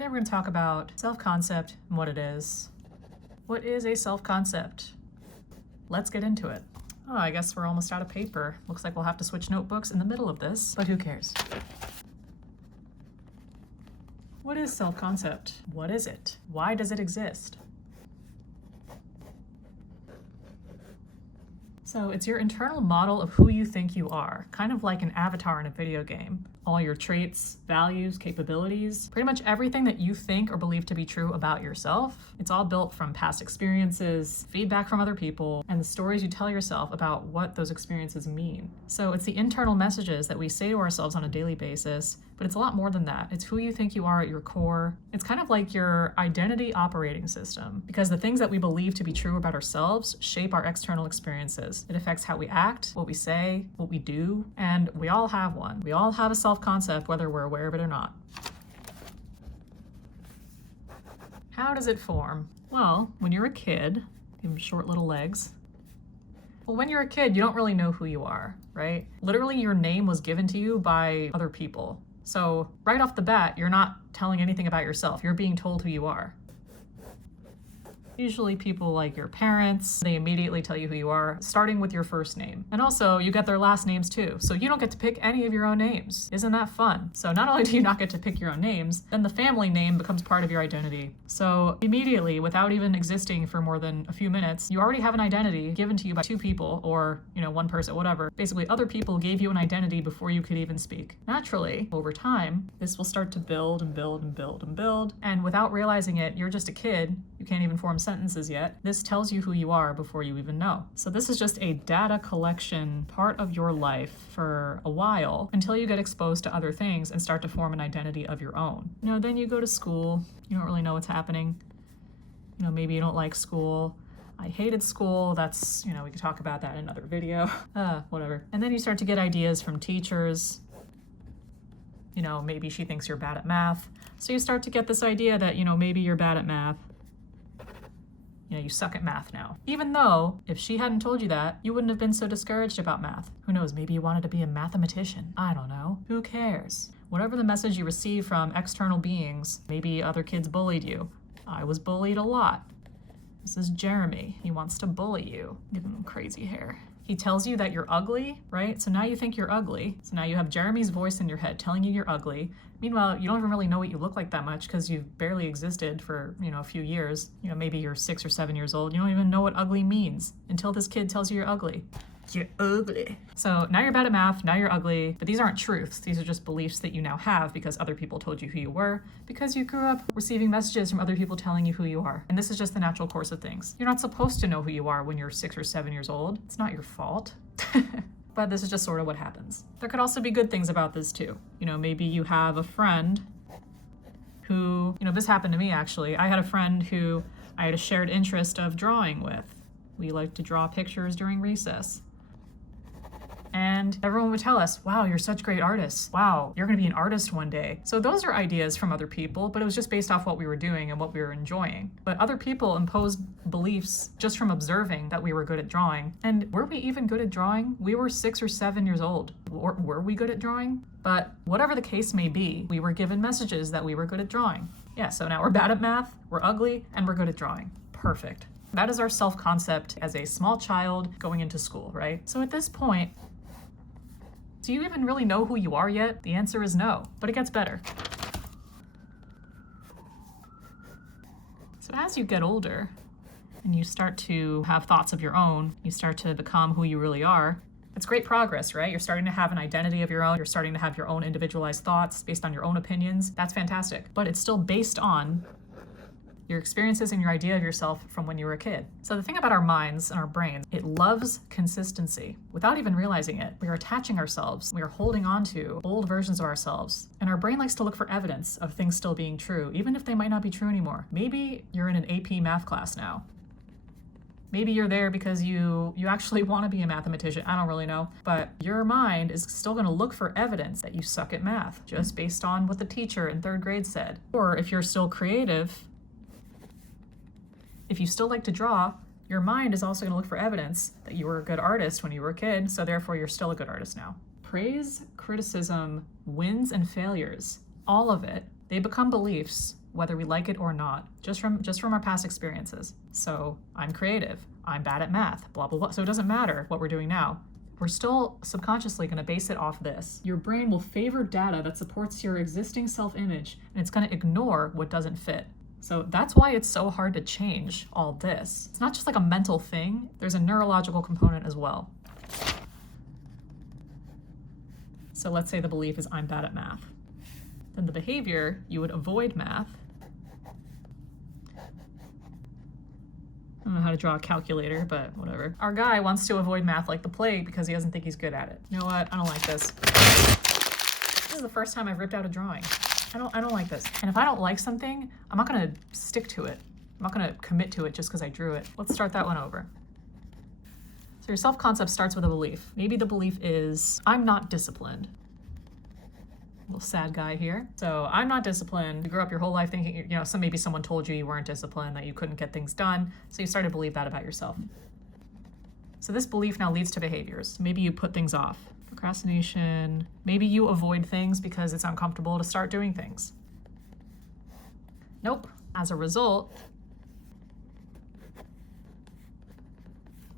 Today we're going to talk about self-concept and what it is. What is a self-concept? Let's get into it. Oh, I guess we're almost out of paper. Looks like we'll have to switch notebooks in the middle of this, but who cares? What is self-concept? What is it? Why does it exist? So it's your internal model of who you think you are, kind of like an avatar in a video game. All your traits, values, capabilities, pretty much everything that you think or believe to be true about yourself. It's all built from past experiences, feedback from other people, and the stories you tell yourself about what those experiences mean. So it's the internal messages that we say to ourselves on a daily basis, but it's a lot more than that. It's who you think you are at your core. It's kind of like your identity operating system, because the things that we believe to be true about ourselves shape our external experiences. It affects how we act, what we say, what we do, and we all have one. We all have a self-concept, whether we're aware of it or not. How does it form? Well, when you're a kid, give them short little legs. Well, when you're a kid, you don't really know who you are, right? Literally, your name was given to you by other people. So right off the bat, you're not telling anything about yourself. You're being told who you are. Usually people like your parents, they immediately tell you who you are, starting with your first name. And also you get their last names too. So you don't get to pick any of your own names. Isn't that fun? So not only do you not get to pick your own names, then the family name becomes part of your identity. So immediately, without even existing for more than a few minutes, you already have an identity given to you by two people or, one person, whatever. Basically, other people gave you an identity before you could even speak. Naturally, over time, this will start to build and build and build and build. And without realizing it, you're just a kid. You can't even form sentences yet. This tells you who you are before you even know. So this is just a data collection part of your life for a while until you get exposed to other things and start to form an identity of your own. Then you go to school. You don't really know what's happening. Maybe you don't like school. I hated school. That's, we could talk about that in another video. Whatever. And then you start to get ideas from teachers. Maybe she thinks you're bad at math. So you start to get this idea that, maybe you're bad at math. You suck at math now. Even though, if she hadn't told you that, you wouldn't have been so discouraged about math. Who knows, maybe you wanted to be a mathematician. I don't know. Who cares? Whatever the message you receive from external beings, maybe other kids bullied you. I was bullied a lot. This is Jeremy. He wants to bully you. Give him crazy hair. He tells you that you're ugly, right? So now you think you're ugly. So now you have Jeremy's voice in your head telling you you're ugly. Meanwhile, you don't even really know what you look like that much because you've barely existed for, a few years. Maybe you're 6 or 7 years old. You don't even know what ugly means until this kid tells you you're ugly. You're ugly. So now you're bad at math, now you're ugly, but these aren't truths. These are just beliefs that you now have because other people told you who you were, because you grew up receiving messages from other people telling you who you are. And this is just the natural course of things. You're not supposed to know who you are when you're 6 or 7 years old. It's not your fault. But this is just sort of what happens. There could also be good things about this too. Maybe you have a friend who, this happened to me actually. I had a friend who I had a shared interest of drawing with. We liked to draw pictures during recess. And everyone would tell us, wow, you're such great artists. Wow, you're gonna be an artist one day. So those are ideas from other people, but it was just based off what we were doing and what we were enjoying. But other people imposed beliefs just from observing that we were good at drawing. And were we even good at drawing? We were 6 or 7 years old. Or were we good at drawing? But whatever the case may be, we were given messages that we were good at drawing. Yeah, so now we're bad at math, we're ugly, and we're good at drawing. Perfect. That is our self-concept as a small child going into school, right? So at this point, do you even really know who you are yet? The answer is no, but it gets better. So as you get older and you start to have thoughts of your own, you start to become who you really are, it's great progress, right? You're starting to have an identity of your own. You're starting to have your own individualized thoughts based on your own opinions. That's fantastic, but it's still based on your experiences and your idea of yourself from when you were a kid. So the thing about our minds and our brains, it loves consistency. Without even realizing it, we are attaching ourselves, we are holding on to old versions of ourselves. And our brain likes to look for evidence of things still being true, even if they might not be true anymore. Maybe you're in an AP math class now. Maybe you're there because you actually want to be a mathematician. I don't really know. But your mind is still going to look for evidence that you suck at math, just based on what the teacher in 3rd grade said. Or if you're still creative, if you still like to draw, your mind is also going to look for evidence that you were a good artist when you were a kid, so therefore you're still a good artist now. Praise, criticism, wins and failures, all of it, they become beliefs whether we like it or not, just from our past experiences. So I'm creative, I'm bad at math, blah, blah, blah. So it doesn't matter what we're doing now. We're still subconsciously going to base it off this. Your brain will favor data that supports your existing self-image, and it's going to ignore what doesn't fit. So that's why it's so hard to change all this. It's not just like a mental thing, there's a neurological component as well. So let's say the belief is I'm bad at math. Then the behavior, you would avoid math. I don't know how to draw a calculator, but whatever. Our guy wants to avoid math like the plague because he doesn't think he's good at it. You know what? I don't like this. This is the first time I've ripped out a drawing. I don't like this. And if I don't like something, I'm not gonna stick to it. I'm not gonna commit to it just because I drew it. Let's start that one over. So your self-concept starts with a belief. Maybe the belief is, I'm not disciplined. Little sad guy here. So I'm not disciplined. You grew up your whole life thinking, maybe someone told you you weren't disciplined, that you couldn't get things done. So you started to believe that about yourself. So this belief now leads to behaviors. Maybe you put things off. Procrastination. Maybe you avoid things because it's uncomfortable to start doing things. Nope. As a result,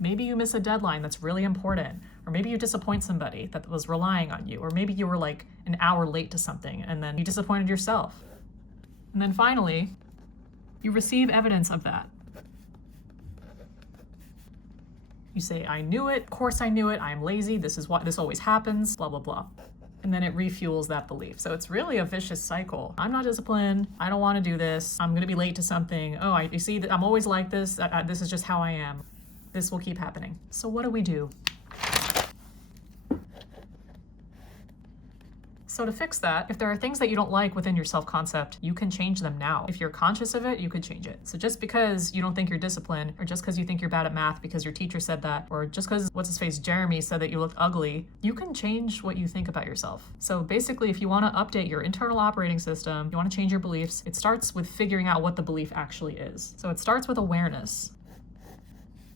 maybe you miss a deadline that's really important, or maybe you disappoint somebody that was relying on you, or maybe you were like an hour late to something and then you disappointed yourself. And then finally, you receive evidence of that. You say, I knew it, of course I knew it, I'm lazy, this is what this always happens, blah, blah, blah. And then it refuels that belief. So it's really a vicious cycle. I'm not disciplined, I don't want to do this, I'm gonna be late to something, you see, I'm always like this, this is just how I am. This will keep happening. So what do we do? So to fix that, if there are things that you don't like within your self-concept, you can change them now. If you're conscious of it, you could change it. So just because you don't think you're disciplined, or just because you think you're bad at math because your teacher said that, or just because what's-his-face Jeremy said that you look ugly, you can change what you think about yourself. So basically, if you want to update your internal operating system, you want to change your beliefs, it starts with figuring out what the belief actually is. So it starts with awareness.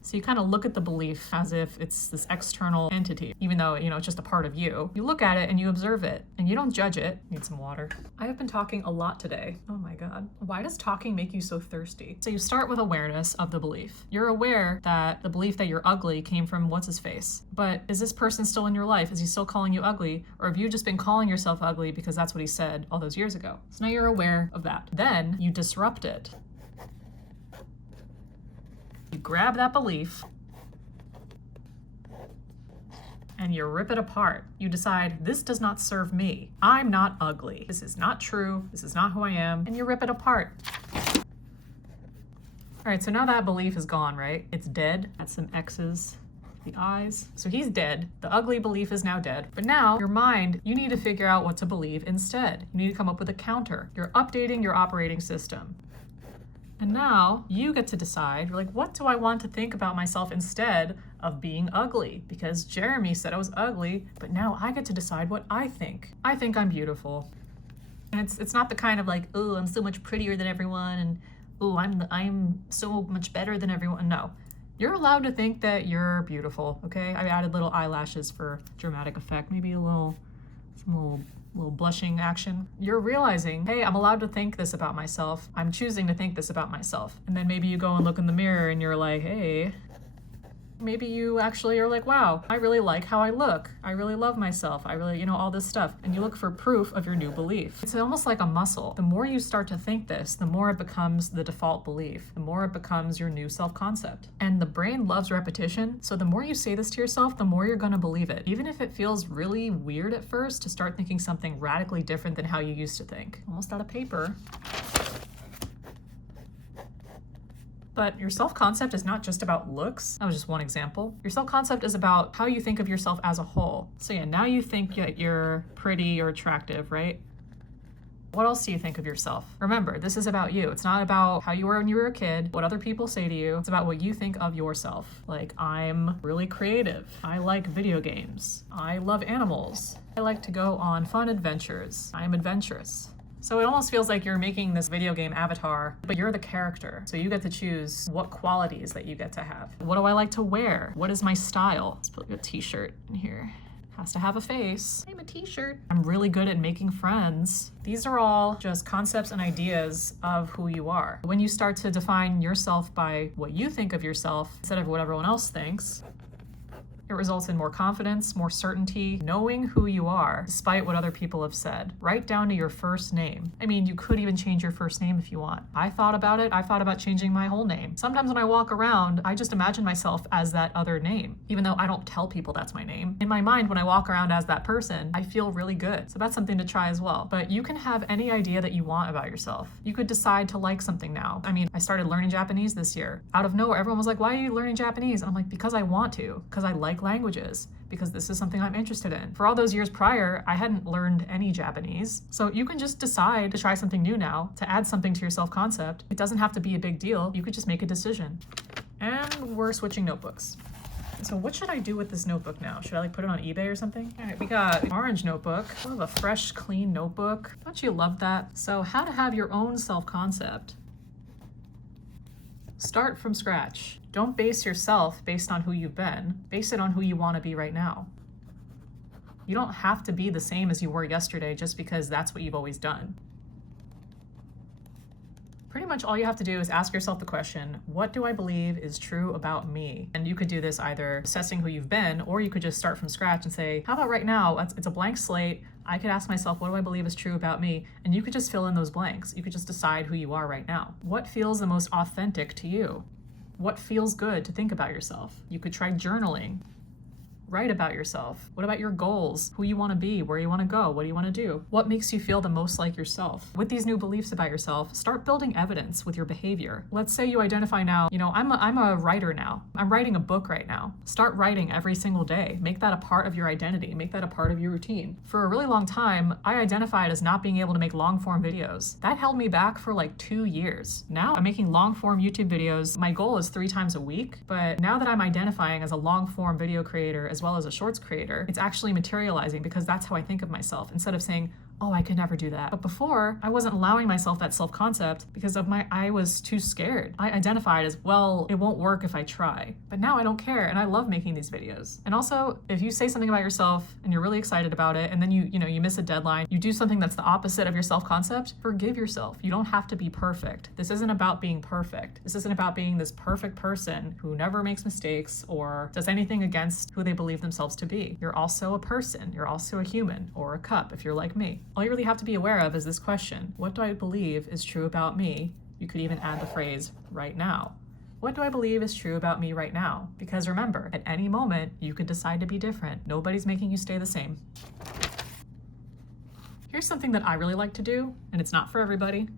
So you kind of look at the belief as if it's this external entity, even though, it's just a part of you. You look at it and you observe it and you don't judge it. Need some water. I have been talking a lot today. Oh my God. Why does talking make you so thirsty? So you start with awareness of the belief. You're aware that the belief that you're ugly came from what's his face. But is this person still in your life? Is he still calling you ugly? Or have you just been calling yourself ugly because that's what he said all those years ago? So now you're aware of that. Then you disrupt it. You grab that belief and you rip it apart. You decide, this does not serve me. I'm not ugly. This is not true. This is not who I am. And you rip it apart. All right, so now that belief is gone, right? It's dead. Add some X's, the eyes. So he's dead. The ugly belief is now dead. But now your mind, you need to figure out what to believe instead. You need to come up with a counter. You're updating your operating system. And now you get to decide, you're like, what do I want to think about myself instead of being ugly? Because Jeremy said I was ugly, but now I get to decide what I think. I think I'm beautiful. And it's not the kind of like, oh, I'm so much prettier than everyone, and oh, I'm so much better than everyone. No. You're allowed to think that you're beautiful, okay? I added little eyelashes for dramatic effect, maybe some little blushing action. You're realizing, hey, I'm allowed to think this about myself. I'm choosing to think this about myself. And then maybe you go and look in the mirror and you're like, hey, maybe you actually are like, wow, I really like how I look. I really love myself. I really, all this stuff. And you look for proof of your new belief. It's almost like a muscle. The more you start to think this, the more it becomes the default belief. The more it becomes your new self-concept. And the brain loves repetition. So the more you say this to yourself, the more you're going to believe it. Even if it feels really weird at first to start thinking something radically different than how you used to think. Almost out of paper. But your self-concept is not just about looks. That was just one example. Your self-concept is about how you think of yourself as a whole. So yeah, now you think that you're pretty or attractive, right? What else do you think of yourself? Remember, this is about you. It's not about how you were when you were a kid, what other people say to you. It's about what you think of yourself. Like, I'm really creative. I like video games. I love animals. I like to go on fun adventures. I am adventurous. So it almost feels like you're making this video game avatar, but you're the character. So you get to choose what qualities that you get to have. What do I like to wear? What is my style? Let's put a t-shirt in here. Has to have a face. I'm a t-shirt. I'm really good at making friends. These are all just concepts and ideas of who you are. When you start to define yourself by what you think of yourself instead of what everyone else thinks, it results in more confidence, more certainty, knowing who you are, despite what other people have said. Right down to your first name. I mean, you could even change your first name if you want. I thought about it. I thought about changing my whole name. Sometimes when I walk around, I just imagine myself as that other name, even though I don't tell people that's my name. In my mind, when I walk around as that person, I feel really good. So that's something to try as well. But you can have any idea that you want about yourself. You could decide to like something now. I mean, I started learning Japanese this year. Out of nowhere, everyone was like, why are you learning Japanese? And I'm like, because I want to, because I like languages, because this is something I'm interested in. For all those years prior, I hadn't learned any Japanese. So you can just decide to try something new now, to add something to your self-concept. It doesn't have to be a big deal. You could just make a decision. And we're switching notebooks. So what should I do with this notebook now? Should I put it on eBay or something? All right, we got an orange notebook. I love a fresh, clean notebook. Don't you love that? So how to have your own self-concept. Start from scratch. Don't base yourself based on who you've been. Base it on who you want to be right now. You don't have to be the same as you were yesterday just because that's what you've always done. Pretty much all you have to do is ask yourself the question, what do I believe is true about me? And you could do this either assessing who you've been, or you could just start from scratch and say, how about right now? It's a blank slate. I could ask myself, what do I believe is true about me? And you could just fill in those blanks. You could just decide who you are right now. What feels the most authentic to you? What feels good to think about yourself? You could try journaling. Write about yourself. What about your goals? Who you want to be, where you want to go, what do you want to do? What makes you feel the most like yourself? With these new beliefs about yourself, start building evidence with your behavior. Let's say you identify now, I'm a writer now. I'm writing a book right now. Start writing every single day. Make that a part of your identity. Make that a part of your routine. For a really long time, I identified as not being able to make long form videos. That held me back for like 2 years. Now I'm making long form YouTube videos. My goal is 3 times a week, but now that I'm identifying as a long form video creator as well as a shorts creator, it's actually materializing because that's how I think of myself instead of saying, oh, I could never do that. But before, I wasn't allowing myself that self-concept because I was too scared. I identified as, well, it won't work if I try. But now I don't care and I love making these videos. And also, if you say something about yourself and you're really excited about it and then you miss a deadline, you do something that's the opposite of your self-concept, forgive yourself. You don't have to be perfect. This isn't about being perfect. This isn't about being this perfect person who never makes mistakes or does anything against who they believe themselves to be. You're also a person. You're also a human or a cup if you're like me. All you really have to be aware of is this question. What do I believe is true about me? You could even add the phrase, right now. What do I believe is true about me right now? Because remember, at any moment, you could decide to be different. Nobody's making you stay the same. Here's something that I really like to do, and it's not for everybody.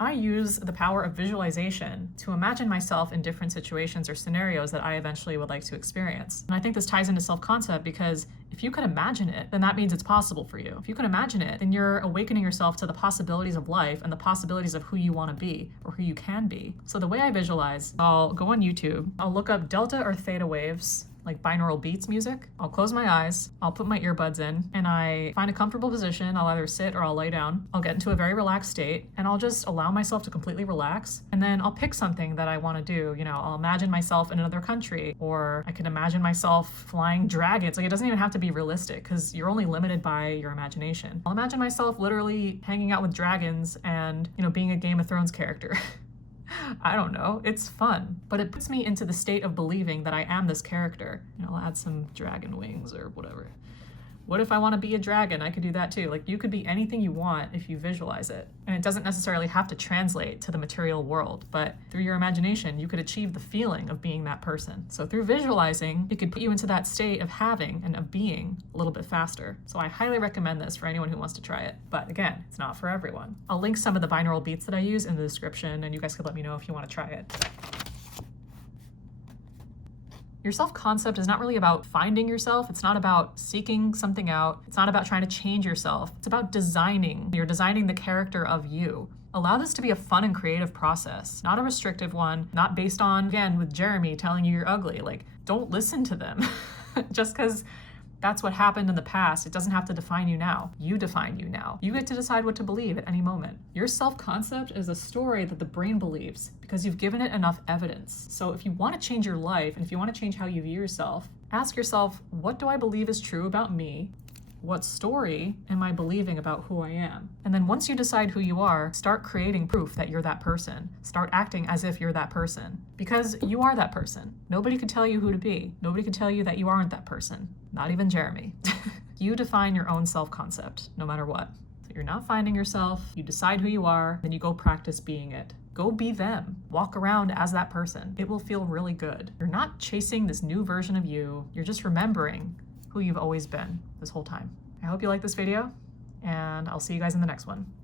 I use the power of visualization to imagine myself in different situations or scenarios that I eventually would like to experience. And I think this ties into self-concept because if you can imagine it, then that means it's possible for you. If you can imagine it, then you're awakening yourself to the possibilities of life and the possibilities of who you want to be or who you can be. So the way I visualize, I'll go on YouTube, I'll look up delta or theta waves, like binaural beats music. I'll close my eyes, I'll put my earbuds in, and I find a comfortable position. I'll either sit or I'll lay down. I'll get into a very relaxed state, and I'll just allow myself to completely relax. And then I'll pick something that I want to do. I'll imagine myself in another country, or I can imagine myself flying dragons. Like, it doesn't even have to be realistic, because you're only limited by your imagination. I'll imagine myself literally hanging out with dragons and, being a Game of Thrones character. I don't know, it's fun, but it puts me into the state of believing that I am this character. I'll add some dragon wings or whatever. What if I want to be a dragon? I could do that too. Like, you could be anything you want if you visualize it. And it doesn't necessarily have to translate to the material world, but through your imagination, you could achieve the feeling of being that person. So through visualizing, it could put you into that state of having and of being a little bit faster. So I highly recommend this for anyone who wants to try it. But again, it's not for everyone. I'll link some of the binaural beats that I use in the description, and you guys could let me know if you want to try it. Your self-concept is not really about finding yourself. It's not about seeking something out. It's not about trying to change yourself. It's about designing. You're designing the character of you. Allow this to be a fun and creative process, not a restrictive one, not based on, again, with Jeremy telling you you're ugly. Like, don't listen to them just because That's what happened in the past. It doesn't have to define you now. You define you now. You get to decide what to believe at any moment. Your self-concept is a story that the brain believes because you've given it enough evidence. So if you want to change your life, and if you want to change how you view yourself, ask yourself, what do I believe is true about me? What story am I believing about who I am? And then once you decide who you are, start creating proof that you're that person. Start acting as if you're that person. Because you are that person. Nobody could tell you who to be. Nobody could tell you that you aren't that person. Not even Jeremy. You define your own self-concept, no matter what. So you're not finding yourself, you decide who you are, then you go practice being it. Go be them. Walk around as that person. It will feel really good. You're not chasing this new version of you. You're just remembering who you've always been this whole time. I hope you like this video, and I'll see you guys in the next one.